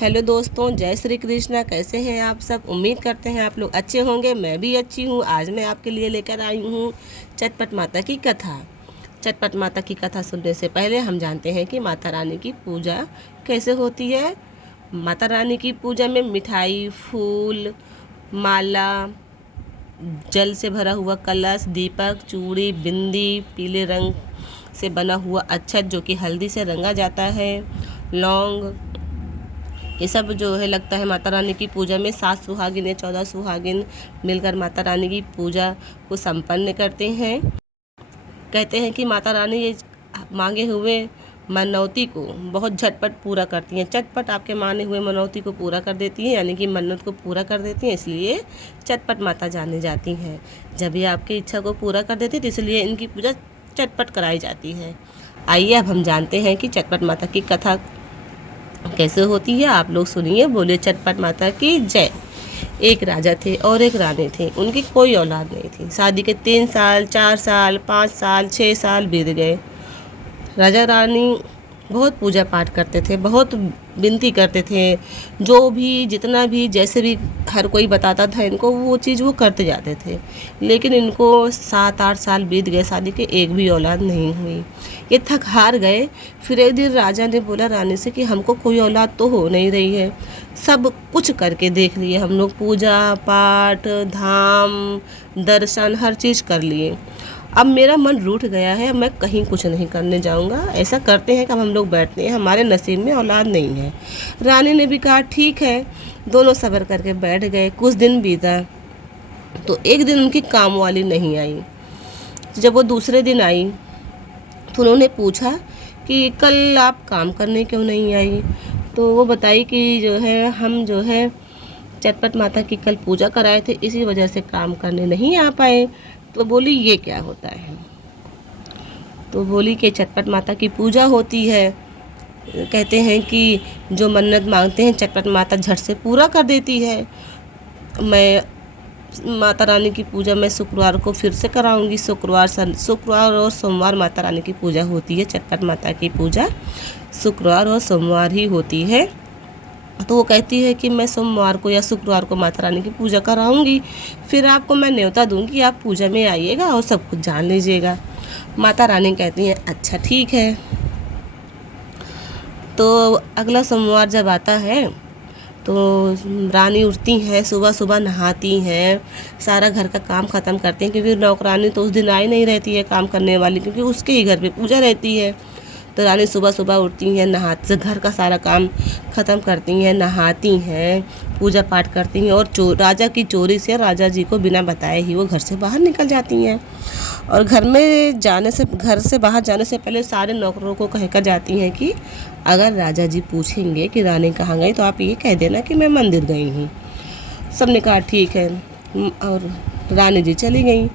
Hello दोस्तों, जय श्री कृष्णा। कैसे हैं आप सब? उम्मीद करते हैं आप लोग अच्छे होंगे। मैं भी अच्छी हूँ। आज मैं आपके लिए लेकर आई हूँ चटपट माता की कथा। चटपट माता की कथा सुनने से पहले हम जानते हैं कि माता रानी की पूजा कैसे होती है। माता रानी की पूजा में मिठाई, फूल, माला, जल से भरा हुआ कलश, दीपक, चूड़ी, बिंदी, पीले रंग से बना हुआ अक्षत जो कि हल्दी से रंगा जाता है, लौंग, ये सब जो है लगता है माता रानी की पूजा में। 7 सुहागिन या 14 सुहागिन मिलकर माता रानी की पूजा को संपन्न करते हैं। कहते हैं कि माता रानी ये मांगे हुए मनौती को बहुत झटपट पूरा करती हैं। चटपट आपके माने हुए मनौती को पूरा कर देती हैं, यानी कि मन्नत को पूरा कर देती हैं, इसलिए चटपट माता जानी जाती हैं। जब ये आपकी इच्छा को पूरा कर देती है तो इसलिए इनकी पूजा चटपट कराई जाती है। आइए अब हम जानते हैं कि चटपट माता की कथा कैसे होती है। आप लोग सुनिए, बोले चटपट माता की जय। एक राजा थे और एक रानी थी। उनकी कोई औलाद नहीं थी। शादी के 3 साल, 4 साल, 5 साल, 6 साल बीत गए। राजा रानी बहुत पूजा पाठ करते थे, बहुत विनती करते थे। जो भी जितना भी जैसे भी हर कोई बताता था इनको, वो चीज़ वो करते जाते थे। लेकिन इनको 7-8 साल बीत गए, शादी के एक भी औलाद नहीं हुई। ये थक हार गए। फिर एक दिन राजा ने बोला रानी से कि हमको कोई औलाद तो हो नहीं रही है, सब कुछ करके देख लिए हम लोग, पूजा पाठ, धाम, दर्शन, हर चीज़ कर लिए। अब मेरा मन रूठ गया है, मैं कहीं कुछ नहीं करने जाऊंगा। ऐसा करते हैं कि अब हम लोग बैठते हैं, हमारे नसीब में औलाद नहीं है। रानी ने भी कहा ठीक है। दोनों सब्र करके बैठ गए। कुछ दिन बीता तो एक दिन उनकी काम वाली नहीं आई। जब वो दूसरे दिन आई तो उन्होंने पूछा कि कल आप काम करने क्यों नहीं आई? तो वो बताई कि जो है हम जो है चटपट माता की कल पूजा कराए थे, इसी वजह से काम करने नहीं आ पाए। तो बोली ये क्या होता है? तो बोली कि चटपट माता की पूजा होती है। कहते हैं कि जो मन्नत मांगते हैं चटपट माता झट से पूरा कर देती है। मैं माता रानी की पूजा मैं शुक्रवार को फिर से कराऊंगी। शुक्रवार और सोमवार माता रानी की पूजा होती है। चटपट माता की पूजा शुक्रवार और सोमवार ही होती है। तो वो कहती है कि मैं सोमवार को या शुक्रवार को माता रानी की पूजा कराऊंगी, फिर आपको मैं न्योता दूंगी, आप पूजा में आइएगा और सब कुछ जान लीजिएगा। माता रानी कहती हैं अच्छा ठीक है। तो अगला सोमवार जब आता है तो रानी उठती हैं, सुबह सुबह नहाती हैं, सारा घर का काम ख़त्म करती हैं, क्योंकि नौकरानी तो उस दिन आई नहीं रहती है काम करने वाली, क्योंकि उसके ही घर पे पूजा रहती है। तो रानी सुबह सुबह उठती हैं, नहाते घर का सारा काम ख़त्म करती हैं, नहाती हैं, पूजा पाठ करती हैं और राजा की चोरी से राजा जी को बिना बताए ही वो घर से बाहर निकल जाती हैं। और घर से बाहर जाने से पहले सारे नौकरों को कहकर जाती हैं कि अगर राजा जी पूछेंगे कि रानी कहाँ गई तो आप ये कह देना कि मैं मंदिर गई हूँ। सब ने कहा ठीक है। और रानी जी चली गई।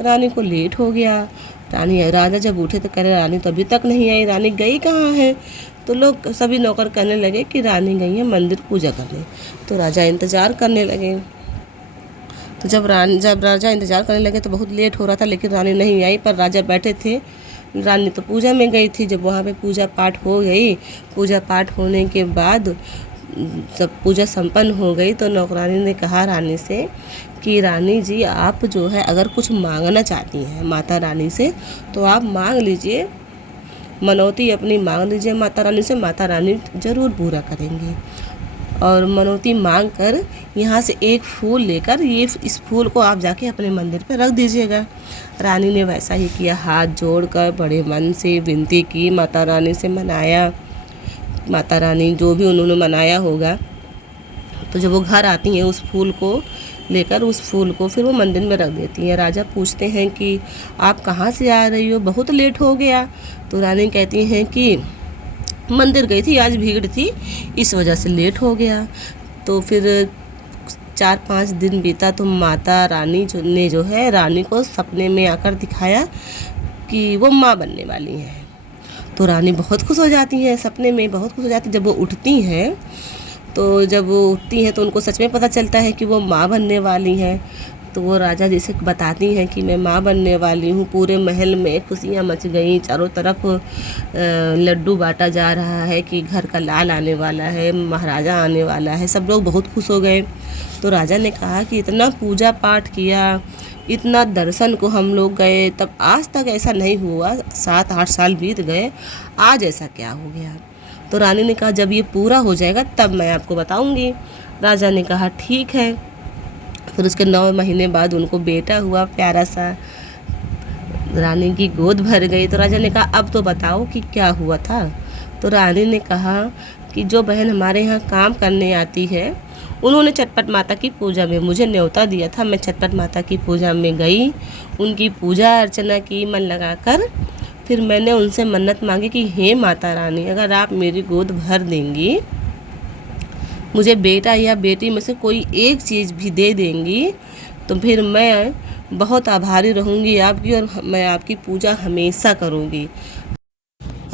रानी को लेट हो गया। राजा जब उठे तो कह रहे रानी तो अभी तक नहीं आई, रानी गई कहाँ है? तो लोग सभी नौकर कहने लगे कि रानी गई है मंदिर पूजा करने। तो राजा इंतज़ार करने लगे। तो जब राजा इंतज़ार करने लगे तो बहुत लेट हो रहा था, लेकिन रानी नहीं आई। पर राजा बैठे थे, रानी तो पूजा में गई थी। जब वहाँ पे पूजा पाठ हो गई, पूजा पाठ होने के बाद जब पूजा संपन्न हो गई तो नौकरानी ने कहा रानी से कि रानी जी आप जो है अगर कुछ मांगना चाहती हैं माता रानी से तो आप मांग लीजिए, मनौती अपनी मांग लीजिए माता रानी से, माता रानी ज़रूर पूरा करेंगी। और मनौती मांग कर यहाँ से एक फूल लेकर इस फूल को आप जाके अपने मंदिर पर रख दीजिएगा। रानी ने वैसा ही किया। हाथ जोड़कर बड़े मन से विनती की, माता रानी से मनाया। माता रानी जो भी उन्होंने मनाया होगा, तो जब वो घर आती हैं उस फूल को लेकर, उस फूल को फिर वो मंदिर में रख देती हैं। राजा पूछते हैं कि आप कहाँ से आ रही हो, बहुत लेट हो गया? तो रानी कहती हैं कि मंदिर गई थी, आज भीड़ थी, इस वजह से लेट हो गया। तो फिर 4-5 दिन बीता तो माता रानी ने जो है रानी को सपने में आकर दिखाया कि वो माँ बनने वाली हैं। तो रानी बहुत खुश हो जाती हैं, सपने में बहुत खुश हो जाती हैं। जब वो उठती हैं तो उनको सच में पता चलता है कि वो माँ बनने वाली हैं। तो वो राजा जी से बताती हैं कि मैं माँ बनने वाली हूँ। पूरे महल में खुशियाँ मच गई, चारों तरफ लड्डू बांटा जा रहा है कि घर का लाल आने वाला है, महाराजा आने वाला है। सब लोग बहुत खुश हो गए। तो राजा ने कहा कि इतना पूजा पाठ किया, इतना दर्शन को हम लोग गए, तब आज तक ऐसा नहीं हुआ। 7-8 साल बीत गए, आज ऐसा क्या हो गया? तो रानी ने कहा जब ये पूरा हो जाएगा तब मैं आपको बताऊंगी। राजा ने कहा ठीक है। फिर उसके 9 महीने बाद उनको बेटा हुआ प्यारा सा। रानी की गोद भर गई। तो राजा ने कहा अब तो बताओ कि क्या हुआ था। तो रानी ने कहा कि जो बहन हमारे यहाँ काम करने आती है, उन्होंने चटपट माता की पूजा में मुझे न्योता दिया था। मैं चटपट माता की पूजा में गई, उनकी पूजा अर्चना की मन लगाकर। फिर मैंने उनसे मन्नत मांगी कि हे माता रानी, अगर आप मेरी गोद भर देंगी, मुझे बेटा या बेटी में से कोई एक चीज़ भी दे देंगी, तो फिर मैं बहुत आभारी रहूँगी आपकी, और मैं आपकी पूजा हमेशा करूँगी।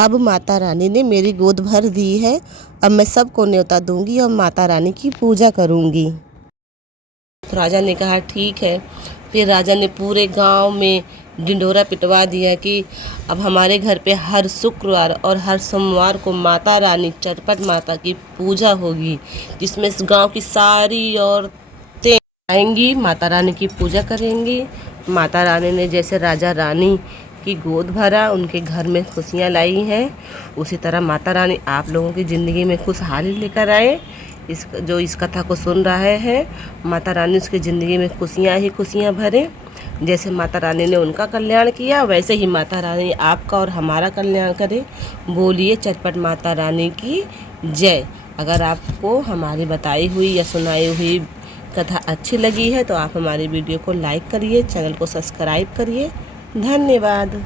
अब माता रानी ने मेरी गोद भर दी है। अब मैं सबको न्योता दूंगी और माता रानी की पूजा करूँगी। तो राजा ने कहा ठीक है। फिर राजा ने पूरे गांव में ढिंढोरा पिटवा दिया कि अब हमारे घर पे हर शुक्रवार और हर सोमवार को माता रानी चटपट माता की पूजा होगी, जिसमें इस गांव की सारी औरतें आएंगी, माता रानी की पूजा करेंगी। माता रानी ने जैसे राजा रानी की गोद भरा, उनके घर में खुशियाँ लाई हैं, उसी तरह माता रानी आप लोगों की ज़िंदगी में खुशहाली लेकर आए। इस कथा को सुन रहा है, माता रानी उसकी ज़िंदगी में खुशियाँ ही खुशियाँ भरे। जैसे माता रानी ने उनका कल्याण किया, वैसे ही माता रानी आपका और हमारा कल्याण करे। बोलिए चटपट माता रानी की जय। अगर आपको हमारी बताई हुई या सुनाई हुई कथा अच्छी लगी है तो आप हमारी वीडियो को लाइक करिए, चैनल को सब्सक्राइब करिए। धन्यवाद।